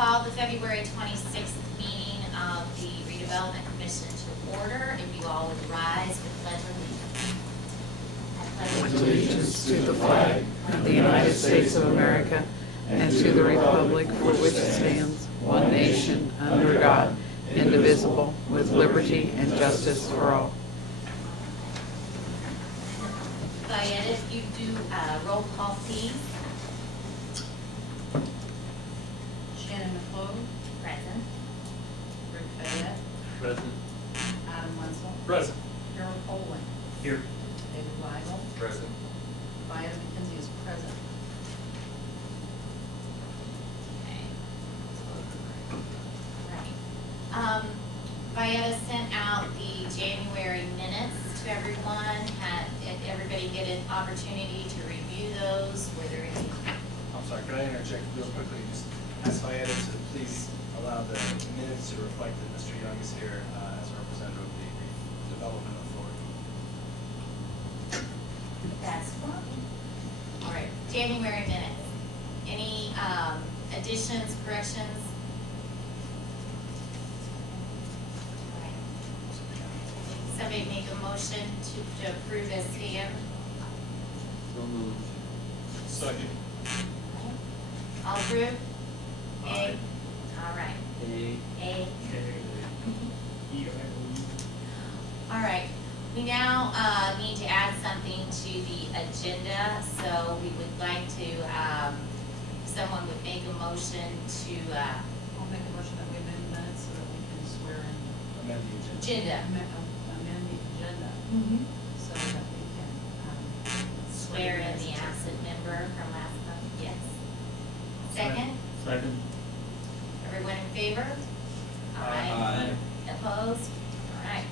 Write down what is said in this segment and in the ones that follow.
call the February 26th meeting of the Redevelopment Commission to order. If you all would rise with pledge of allegiance. Allegiance to the flag of the United States of America and to the republic for which it stands, one nation, under God, indivisible, with liberty and justice for all. Diana, if you do roll call, please. Shannon McClure, Present. Rick Fayette, Present. Adam Wenzel, Present. Harold Colwin, Here. David Weigel, Present. Diana McKenzie is present. Right. Vieta sent out the January minutes to everyone. Did everybody get an opportunity to review those? Were there any? I'm sorry, can I interject real quickly? Just ask Vieta to please allow the minutes to reflect that Mr. Young is here as a representative of the Redevelopment Authority. That's fine. All right, January minutes. Any additions, corrections? All right. Somebody make a motion to approve as scanned. So moved. Second. All approved? Aye. All right. A. All right, we now need to add something to the agenda, so we would like to, someone would make a motion to, I'll make a motion that we amend minutes so that we can swear in, Amend the agenda. amend the agenda so that we can, swear in the absent member from last month, yes. Second, Second. everyone in favor? Aye. Opposed? All right.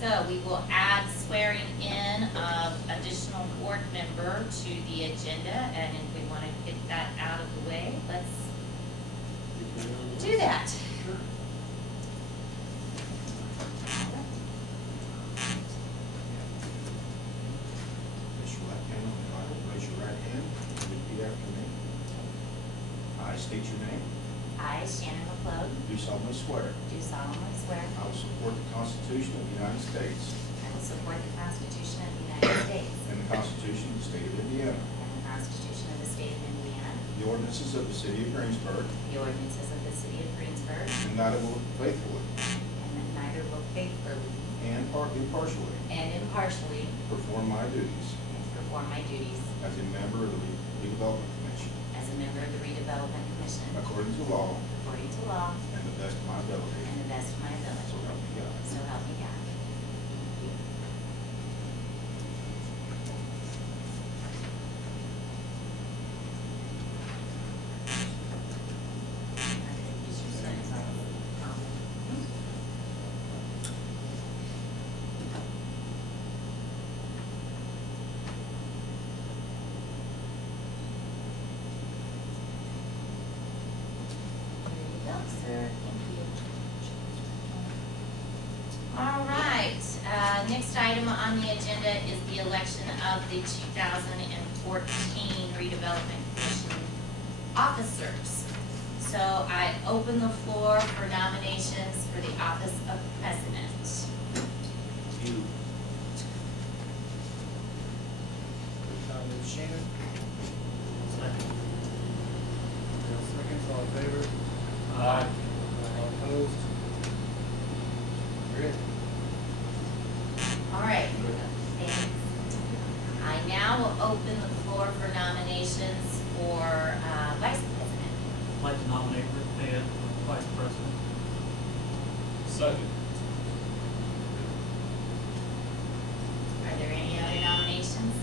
So we will add swearing in of additional board member to the agenda, and if we want to get that out of the way, let's do that. Place your left hand on the Bible, raise your right hand, and repeat after me. I state your name, I, Shannon McClure, do solemnly swear do solemnly swear I will support the Constitution of the United States I will support the Constitution of the United States and the Constitution of the State of Indiana, and the Constitution of the State of Indiana, the ordinances of the City of Greensburg, the ordinances of the City of Greensburg, and that I will faithfully and that neither will faithfully and impartially and impartially perform my duties perform my duties as a member of the Redevelopment Commission as a member of the Redevelopment Commission according to law according to law and the best of my ability. and the best of my ability. So help me God. So help me God. Thank you. There you go, sir. Thank you. All right, next item on the agenda is the election of the 2014 Redevelopment Commission officers. So I open the floor for nominations for the office of president. You. Shannon? Second. Seconds, all in favor? Aye. All opposed? Great. All right, thanks. I now will open the floor for nominations for vice president. I'd like to nominate Rick Fayette for Vice President. Second. Are there any other nominations?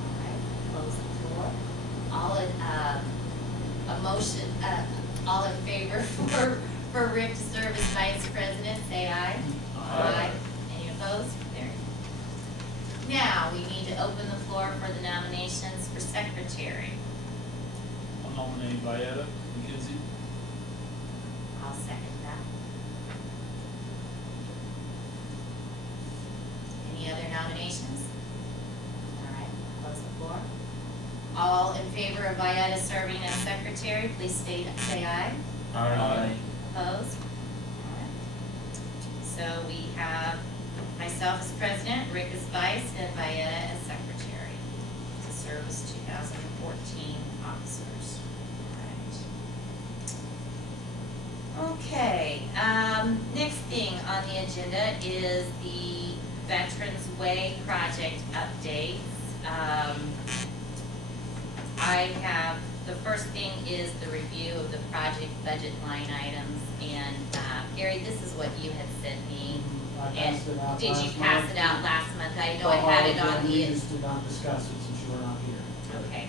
All right, close the floor. All in, a motion, all in favor for Rick to serve as vice president, say aye. Aye. Any opposed? There. Now, we need to open the floor for the nominations for secretary. I'll nominate Vieta McKenzie. I'll second that. Any other nominations? All right, close the floor. All in favor favor of Vieta serving as secretary, please say aye. Aye. Opposed? So we have myself as president, Rick as vice, and Vieta as secretary to serve as 2014 officers. All right. Okay, next thing on the agenda is the Veterans Way project updates. The first thing is the review of the project budget line items, and Gary, this is what you had sent me. I And passed it out did you last pass month. it out last month? I know I had it on We the, just did not discuss it since you were not here. okay.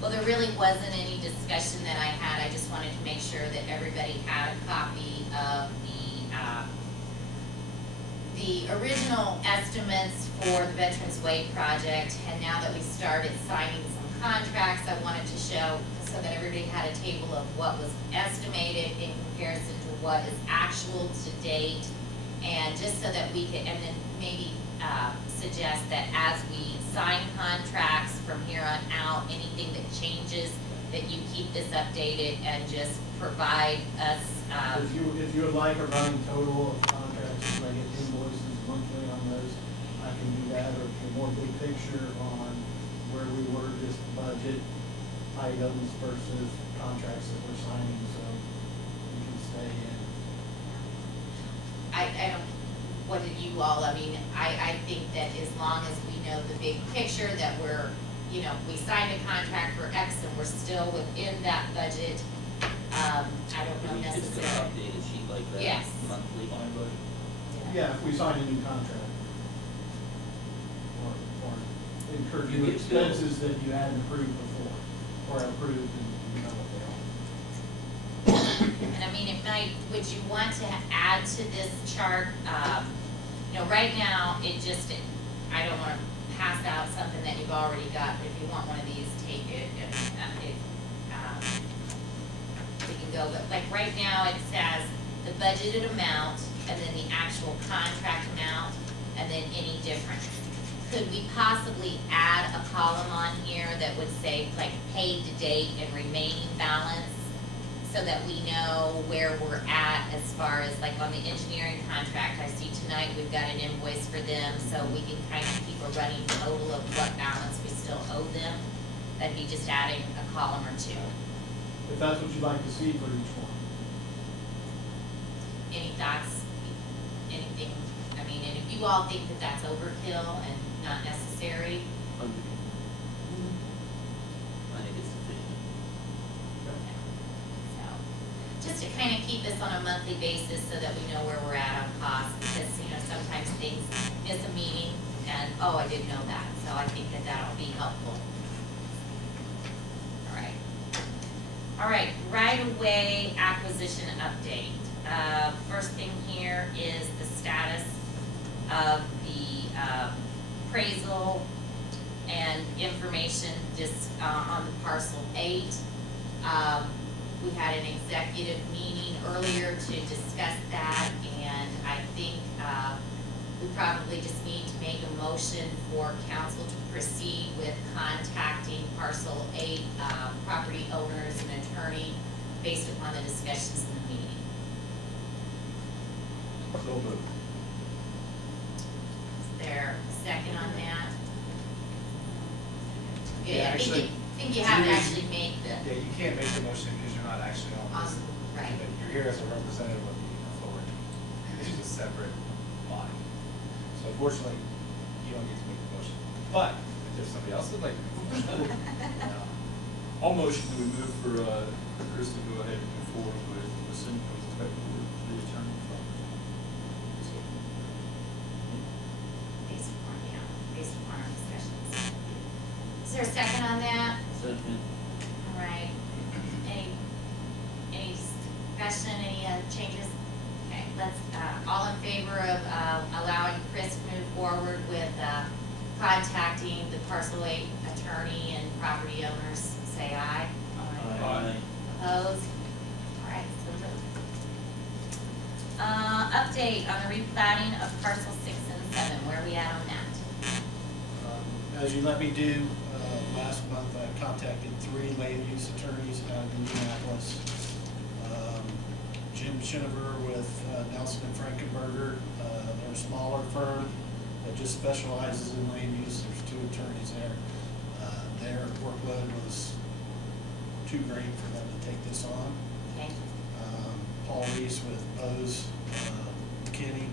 Well, there really wasn't any discussion that I had, I just wanted to make sure that everybody had a copy of the original estimates for the Veterans Way project, and now that we started signing some contracts, I wanted to show, so that everybody had a table of what was estimated in comparison to what is actual to date, and just so that we could, and then maybe suggest that as we sign contracts from here on out, anything that changes, that you keep this updated and just provide us, If you would like a running total of contracts, if I get invoices monthly on those, I can do that, or if you're more big picture on where we were, just budget items versus contracts that we're signing, so we can stay in. I don't, what did you all, I mean, I think that as long as we know the big picture, that we're, you know, we signed a contract for X and we're still within that budget, I don't know Just an necessarily. updated sheet like that. Yes. Monthly. Fine, buddy. Yeah, if we sign a new contract. Or incur You new get billed. expenses that you hadn't approved before, or approved and you know what they are. And I mean, it might, would you want to add to this chart, you know, right now, it just, I don't wanna pass out something that you've already got, but if you want one of these, take it, and, we can go, but like right now, it says the budgeted amount, and then the actual contract amount, and then any difference. Could we possibly add a column on here that would say like paid to date and remaining balance? So that we know where we're at as far as like on the engineering contract, I see tonight we've got an invoice for them, so we can kind of keep a running total of what balance we still owe them. That'd be just adding a column or two. If that's what you'd like to see for each one. Any thoughts, anything, I mean, and if you all think that that's overkill and not necessary, I think it's sufficient. so. Just to kind of keep this on a monthly basis so that we know where we're at on costs, because, you know, sometimes things miss a meeting and, oh, I didn't know that, so I think that that'll be helpful. All right, right-of-way acquisition update. First thing here is the status of the appraisal and information just on the parcel 8. We had an executive meeting earlier to discuss that, and I think we probably just need to make a motion for council to proceed with contacting parcel 8 property owners and attorney based upon the discussions in the meeting. So moved. Is there a second on that? Yeah, Yeah, I actually, think you have to actually make Yeah, the, you can't make the motion because you're not actually on this. right. But you're here as a representative of the authority. This is a separate body. So unfortunately, you don't get to make the motion. But if there's somebody else that'd like to make the motion. I'll motion that we move for Chris to go ahead and move forward with the attorney. Based upon our discussions. Is there a second on that? Second. All right. Any discussion, any changes? Okay, let's, all in favor of allowing Chris to move forward with contacting the parcel 8 attorney and property owners, say aye. Aye. Opposed? All right, so moved. Update on the replatting of parcel 6 and 7, where are we at on that? As you let me do last month, I contacted 3 land use attorneys out of Indianapolis. Jim Schinover with Nelson and Frankenberger, they're a smaller firm that just specializes in land use. There's 2 attorneys there. Their workload was too great for them to take this on. Okay. Paul Reese with Bose McKinney,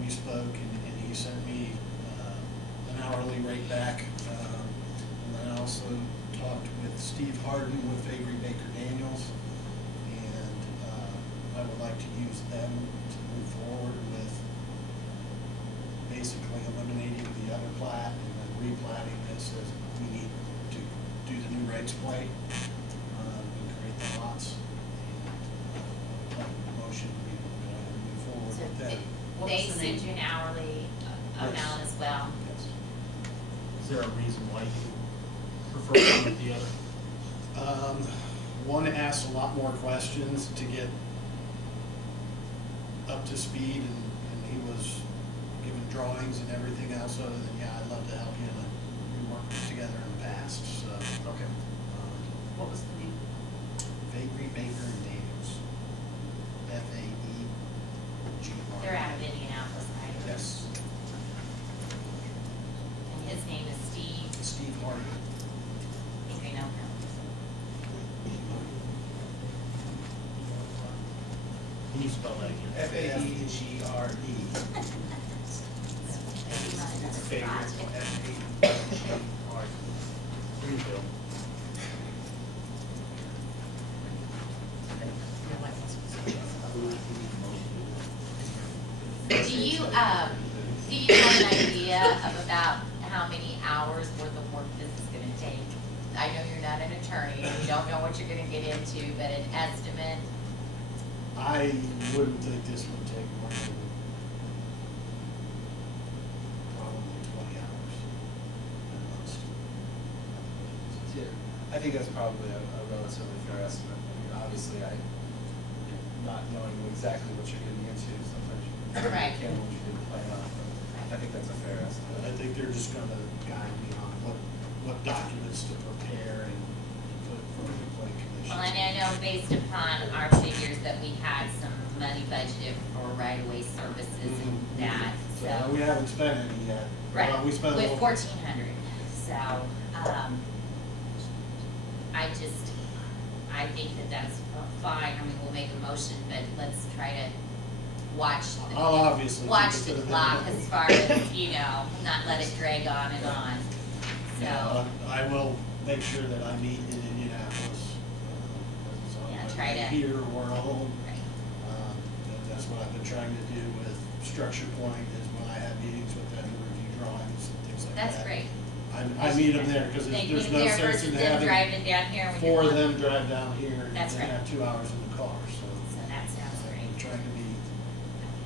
we spoke, and he sent me an hourly rate back. And then I also talked with Steve Harden with Avery Baker Daniels, and I would like to use them to move forward with basically eliminating the other plat and then re-platting this as we need to do the new rates plate and create the lots. And motion, we move forward So with that. they send you an hourly amount as well? Yes. Is there a reason why you prefer one or the other? One asks a lot more questions to get up to speed, and he was given drawings and everything else, other than, yeah, I'd love to help you, and we worked together in the past, so. Okay. What was the name? Avery Baker and Daniels. FAEGR. They're out of Indianapolis, right? Yes, And his name is Steve, Steve Hardy. I think I know him. Can you spell that again? FAEGRE. Greenville. Do you have an idea of about how many hours worth of work this is gonna take? I know you're not an attorney, and you don't know what you're gonna get into, but an estimate, I wouldn't think this would take more than probably 20 hours at most. Yeah, I think that's probably a relatively fair estimate. I mean, obviously, not knowing exactly what you're getting into, sometimes you Right. can't what you didn't plan on, but I think that's a fair estimate. I think they're just gonna guide me on what documents to prepare and put for the planning commission. well, and I know based upon our figures that we had some money budgeted for right-of-way services and that, So so. we haven't spent any yet. Right, Well, we spent a with little. 1,400, so, I think that that's fine, I mean, we'll make a motion, but let's try to watch I'll obviously watch keep it the to the clock minimum. as far as, not let it drag on and on, so. I will make sure that I meet in Indianapolis. Yeah, try to- Here or home. Right. That's what I've been trying to do with Structure Point, is when I have meetings with them to review drawings and things like that. That's great. I meet them there, because They there's get no there sense versus in them having driving down here when you're. 4 of them drive down here and That's then right. have 2 hours in the car, so. So that sounds I'm great. trying to be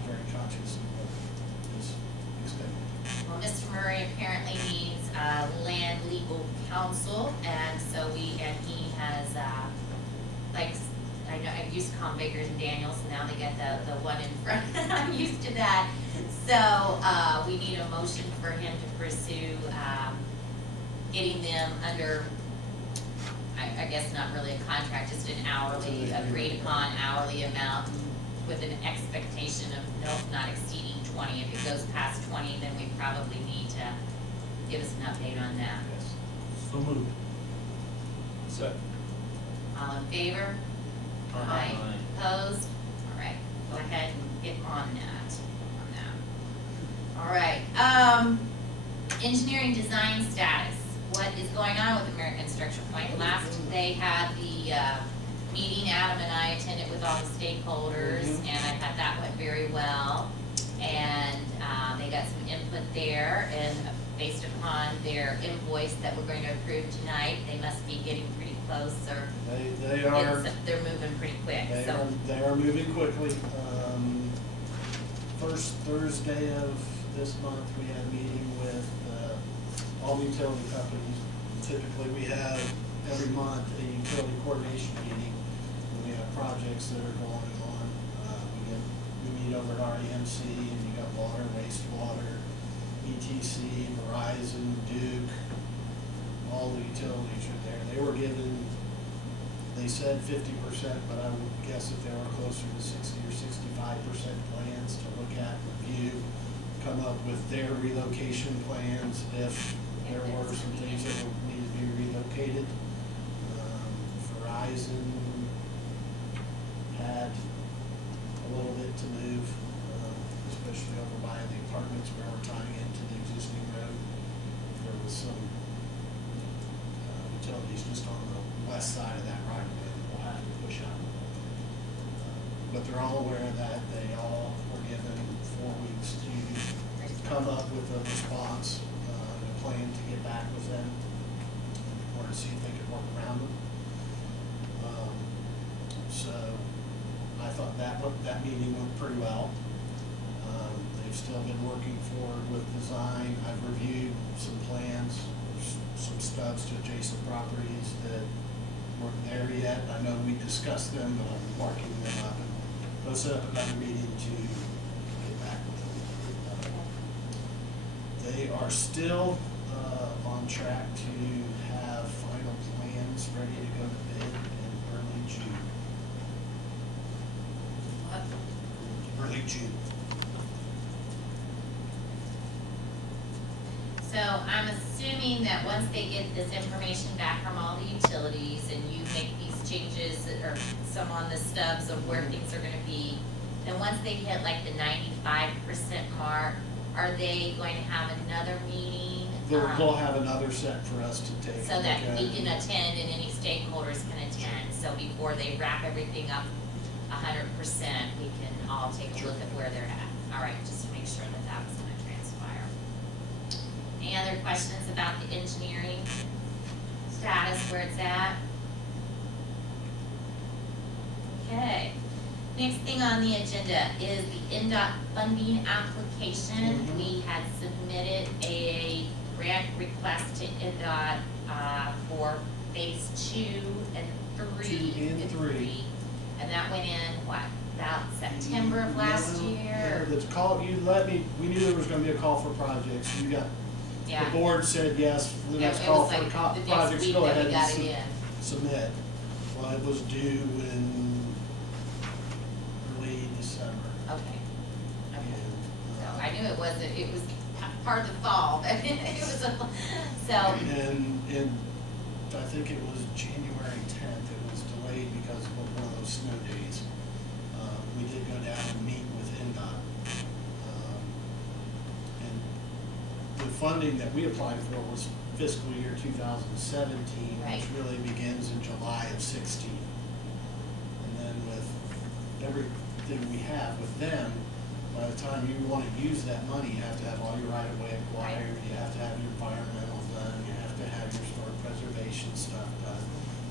very conscious of what is expected. Well, Mr. Murray apparently needs, land legal counsel, and so he has, I know, I used to call them Bakers and Daniels, and now they got the one in front, I'm used to that. So, we need a motion for him to pursue, getting them under, I guess not really a contract, just an hourly, agreed upon hourly amount with an expectation of not exceeding 20. If it goes past 20, then we probably need to give us an update on that. Yes. So moved. So, All in favor? Aye. Opposed? All right, go ahead and get on that. All right, engineering design status. What is going on with American Structure Point? Last, they had the, meeting, Adam and I attended with all the stakeholders, and I thought that went very well. And, they got some input there, and based upon their invoice that we're going to approve tonight, they must be getting pretty close, or They are. they're moving pretty quick, They so. are, they are moving quickly. First Thursday of this month, we had a meeting with all the utility companies. Typically, we have every month a utility coordination meeting, when we have projects that are going on. We meet over at REMC, and you got water, wastewater, ETC, Verizon, Duke, all the utilities are there. They were given, they said 50%, but I would guess that they were closer to 60 or 65% plans to look at, review, come up with their relocation plans if there were some things that would need to be relocated. Verizon had a little bit to move, especially over by the apartments where we're tying into the existing road. There was some utilities just on the west side of that right of way that we'll have to push out. But they're all aware of that. They all were given 4 weeks to come up with a response, and a plan to get back with them, or to see if they could work around them. So I thought that meeting went pretty well. They've still been working forward with design. I've reviewed some plans, some stubs to adjacent properties that weren't there yet. I know we discussed them, but I'm marking them up, and we'll set up another meeting to get back with them. They are still on track to have final plans ready to go to bid in early June. Early June. So I'm assuming that once they get this information back from all the utilities and you make these changes or some on the stubs of where things are gonna be, then once they hit like the 95% mark, are they going to have another meeting? They'll have another set for us to take. So that we can attend and any stakeholders can attend, so before they wrap everything up 100%, we can all take a look at where they're at. All right, just to make sure that that was gonna transpire. Any other questions about the engineering status, where it's at? Okay, next thing on the agenda is the INDOT funding application. Mhm. We had submitted a grant request to INDOT, for phase 2 and 3. 2 and 3. And that went in, what, about September of last year? Yeah, we knew there was gonna be a call for projects. You got, Yeah. the board said yes, for the Yeah, next it call was for like the next projects, week go that we ahead got it and in. submit. Well, it was due in early December. Okay, okay. And, So I knew it was part of the fall, but it was, so, And I think it was January 10th, it was delayed because of one of those snow days. We did go down and meet with INDOT. And the funding that we applied for was fiscal year 2017, Right. which really begins in July of 16. And then with everything we have with them, by the time you want to use that money, you have to have all your right-of-way acquired, you have to have your environmental done, you have to have your historic preservation stuff done.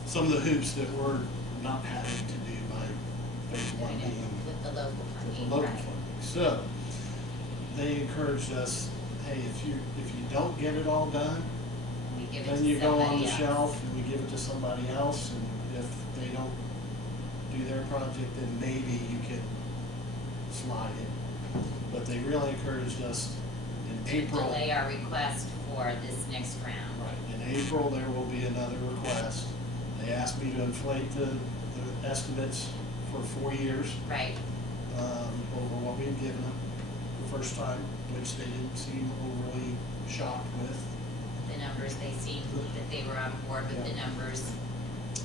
Some of the hoops that we're not having to do by phase 1 being with the local with funding, the local right. funding. So, they encouraged us, hey, if you don't get it all done, We give it then to you go on somebody the else. shelf and we give it to somebody else, and if they don't do their project, then maybe you could slide it. But they really encouraged us in April. Delay our request for this next round. Right, in April, there will be another request. They asked me to inflate the estimates for 4 years, Right, over what we had given them the first time, which they didn't seem overly shocked with. the numbers, they seemed that they were on board with the Yeah. numbers.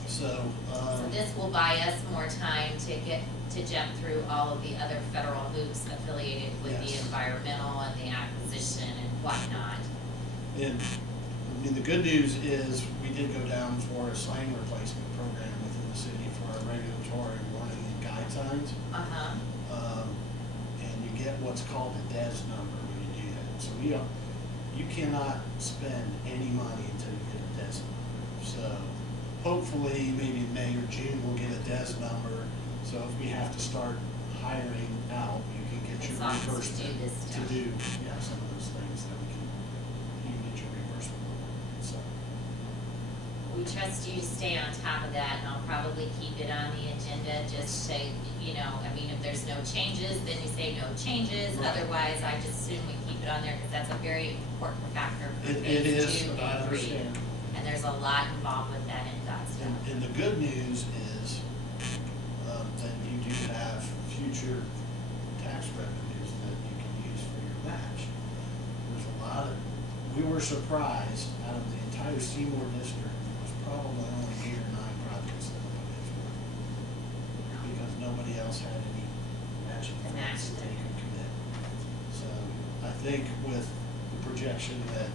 So, So this will buy us more time to jump through all of the other federal hoops affiliated with the Yes. environmental and the acquisition and whatnot. and, I mean, the good news is we did go down for a sign replacement program within the city for our regulatory warning and guide signs. Uh-huh, And you get what's called a DES number when you do that. So you cannot spend any money until you get a DES number. So hopefully, maybe in May or June, we'll get a DES number. So if we have to start hiring out, you can get your As long as you do reimbursement this to stuff. do, yeah, some of those things that you get your reimbursement. So, we trust you to stay on top of that, and I'll probably keep it on the agenda, just say, you know, I mean, if there's no changes, then you say no changes. Right. Otherwise, I just assume we keep it on there, because that's a very important factor for it phase is, 2 but I and 3. understand. And there's a lot involved with that INDOT stuff. And the good news is, that you do have future tax revenues that you can use for your match. There's a lot of, we were surprised, out of the entire Seymour district, there was probably only 8 or 9 projects that were put in for it. Because nobody else had any matching funds that they could commit. So I think with the projection that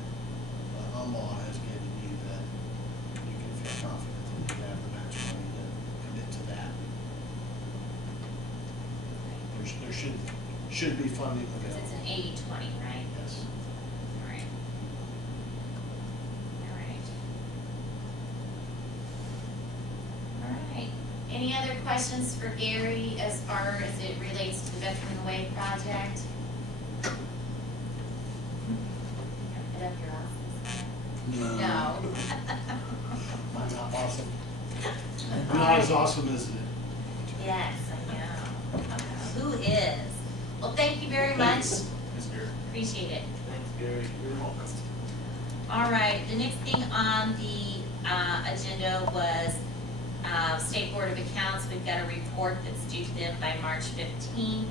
Umlaw has given you, that you can feel confident that you have the match money to commit to that. There should be funding Because it's available. an 80-20, right? Yes. All right. All right. Any other questions for Gary as far as it relates to the Veteran Way project? Head up your office. No. Mine's not awesome. Not as awesome as it. Yes, I know. Who is? Well, thank you very much. Ms. Beard. Appreciate it. Thanks, Gary. You're welcome. All right, the next thing on the agenda was State Board of Accounts. We've got a report that's due to them by March 15th.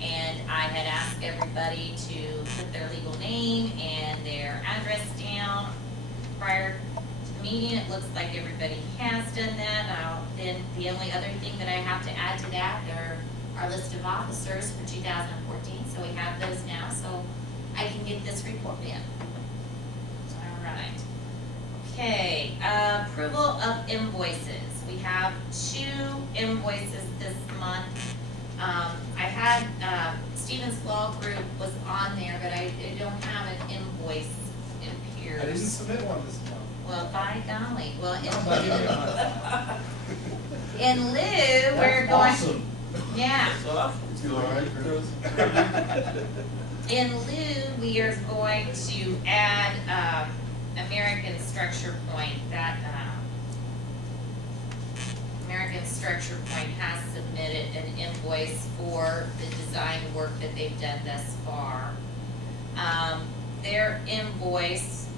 And I had asked everybody to put their legal name and their address down prior to the meeting. It looks like everybody has done that. Now, then the only other thing that I have to add to that are our list of officers for 2014. So we have those now, so I can get this report in. All right. Okay, approval of invoices. We have 2 invoices this month. I had, Stevens Law Group was on there, but I don't have an invoice in I didn't Pierce. submit one this month. Well, by golly, well, I'm not giving you one. in lieu, we're going. Awesome. Yeah, So, You all right, Chris? in lieu, we are going to add, American Structure Point, that, American Structure Point has submitted an invoice for the design work that they've done thus far. Their invoice,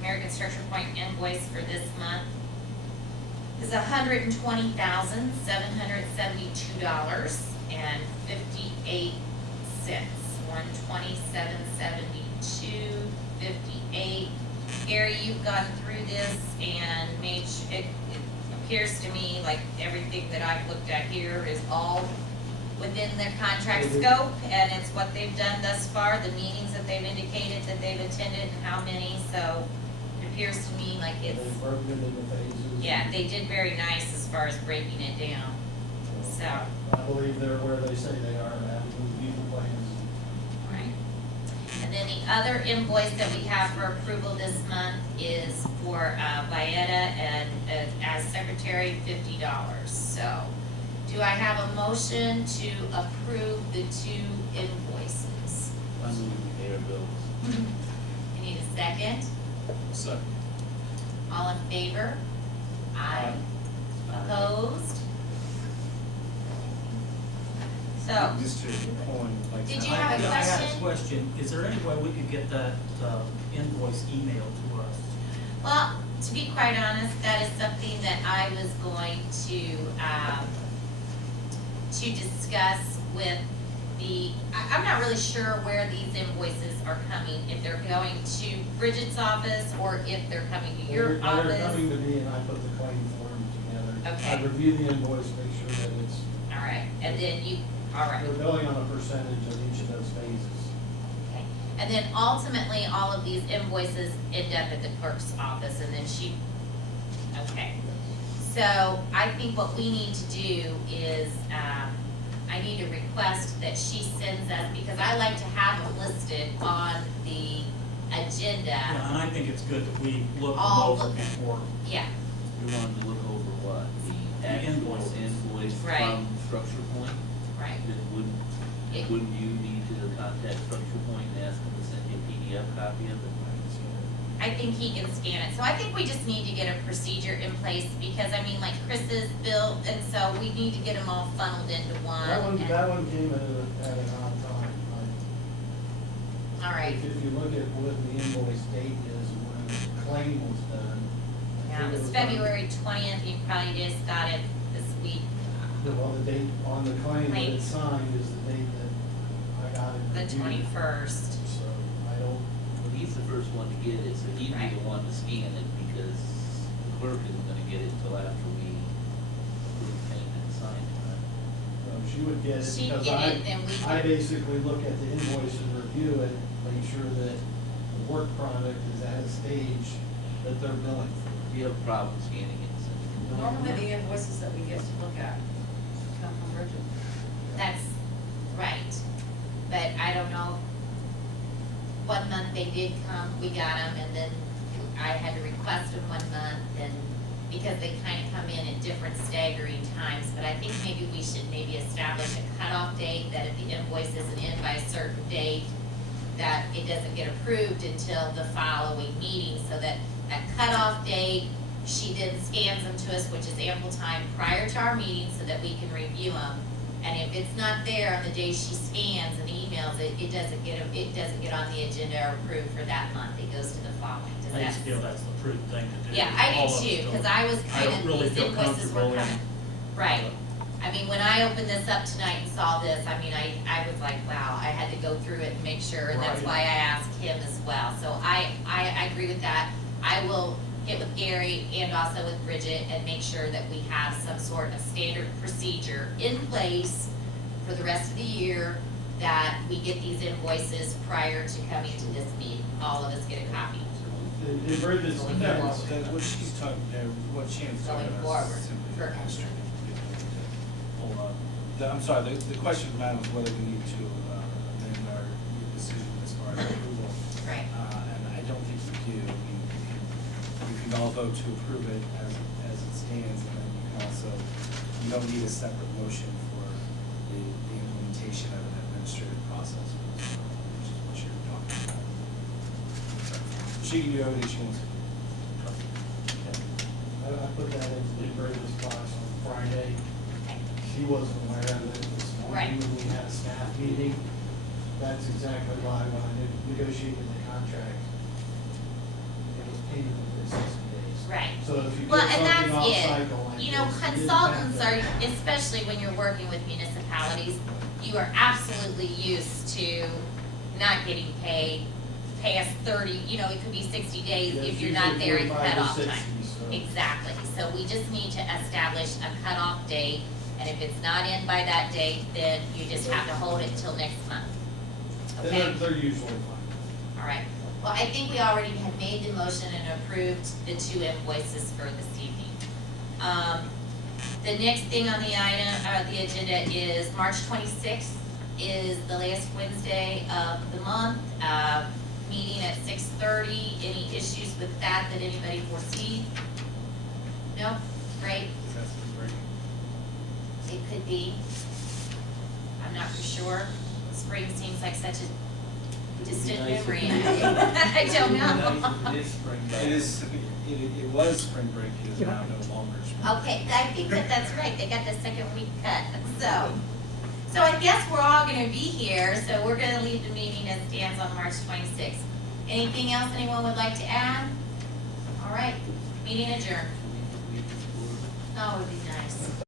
American Structure Point invoice for this month is $120,772.58. $127.72.58. Gary, you've gone through this and made, it appears to me like everything that I've looked at here is all within their contract scope, and it's what they've done thus far, the meetings that they've indicated that they've attended and how many, so it appears to me like it's, They've broken it into phases. yeah, they did very nice as far as breaking it down, so, I believe they're where they say they are, having reviewed the plans. right. And then the other invoice that we have for approval this month is for Vieta and as secretary, $50, so. Do I have a motion to approve the 2 invoices? I move we pay our bills. You need a second? Second. All in favor? Aye. Opposed? So, Just to your point, like. Did you have a I had question? a question. Is there any way we could get that invoice emailed to us? well, to be quite honest, that is something that I was going to discuss with I'm not really sure where these invoices are coming, if they're going to Bridget's office or if they're coming to your They're office. coming to me and I put the claim form together. Okay. I review the invoice, make sure that it's, All right, and then you, all right. they're billing on a percentage of each of those phases. Okay, and then ultimately, all of these invoices end up at the clerk's office, and then she, okay. So, I think what we need to do is, I need to request that she sends us, because I like to have them listed on the Yeah, agenda. and I think it's good that we look them All over of them. before. Yeah, We wanted to look over what? The actual invoices. invoice Right. from Structure Point? right. That wouldn't you need to contact Structure Point and ask them to send you a PDF copy of it? I think he can scan it, so I think we just need to get a procedure in place, because, I mean, like Chris's bill, and so we need to get them all funneled into one. That one, and- that one came at an odd time. All right, If you look at what the invoice date is when the claim was done, It was February 20th, you probably just got it this week, Well, the date on the claim that Claim. it's signed is the date that I got it. the reviewed. 21st. So I don't, Well, he's the first one to get it, so he'd be the one to scan it, because the clerk isn't gonna get it until after we approve payment and sign it, right? she would get it She'd because get it, then we I could- basically look at the invoice and review it, make sure that the work product is at a stage that they're billing for. Do you have a problem scanning it? and sending it? Normally, the invoices that we get to look at come from Bridget. That's right, but I don't know. 1 month they did come, we got them, and then I had to request them 1 month, and because they kind of come in at different staggering times, but I think maybe we should maybe establish a cutoff date, that if the invoice isn't in by a certain date, that it doesn't get approved until the following meeting, so that cutoff date, she then scans them to us, which is ample time prior to our meeting, so that we can review them. And if it's not there on the day she scans and emails it, it doesn't get on the agenda or approved for that month, it goes to the following. Does I that? just feel that's the prudent thing to do. Yeah, I All do of us too, don't- because I was I kind don't of, really these feel invoices were comfortable in- coming. Right. I mean, when I opened this up tonight and saw this, I mean, I was like, wow, I had to go through it and make sure, and that's Right. why I asked him as well. So I agree with that. I will get with Gary and also with Bridget and make sure that we have some sort of standard procedure in place for the rest of the year, that we get these invoices prior to coming to this meeting. All of us get a copy. In Bridget's Going defense, What she's talking, what Shannon's talking Going about forward is simply for- administrative. Hold on. I'm sorry, the question, madam, was whether we need to amend our decision as far as approval. Right. And I don't think you do. I mean, you can all vote to approve it as it stands, and then you can also, you don't need a separate motion for the implementation of an administrative process, which is what you're talking about. She can do everything she wants to do. I put that into Bridget's box on Friday. She wasn't aware of it this Right. morning when we had a staff meeting. That's exactly why when I negotiated the contract, it was payment within 60 days. Right. So if you Well, get and something off that's cycle like it. You know, this, you didn't consultants have are, to- especially when you're working with municipalities, you are absolutely used to not getting paid past 30, you know, it could be 60 days Yeah, if it's you're not usually there at 45 to cutoff 60, time. so- Exactly. So we just need to establish a cutoff date, and if it's not in by that date, then you just have to hold it till next month. And Okay? they're usually fine. All right. Well, I think we already had made the motion and approved the 2 invoices for this evening. The next thing on the item, the agenda is March 26th is the last Wednesday of the month, meeting at 6:30. Any issues with that anybody foresee? No? Great. Is that spring break? It could be. I'm not for sure. Spring seems like such a distant nice if memory. it is. I don't know. Nice if it is spring break. It was spring break, it is now no longer spring break. Okay, I think that's right, they got the second week cut, so I guess we're all gonna be here, so we're gonna leave the meeting as stands on March 26th. Anything else anyone would like to add? All right, meeting adjourned. We just board. Oh, it would be nice.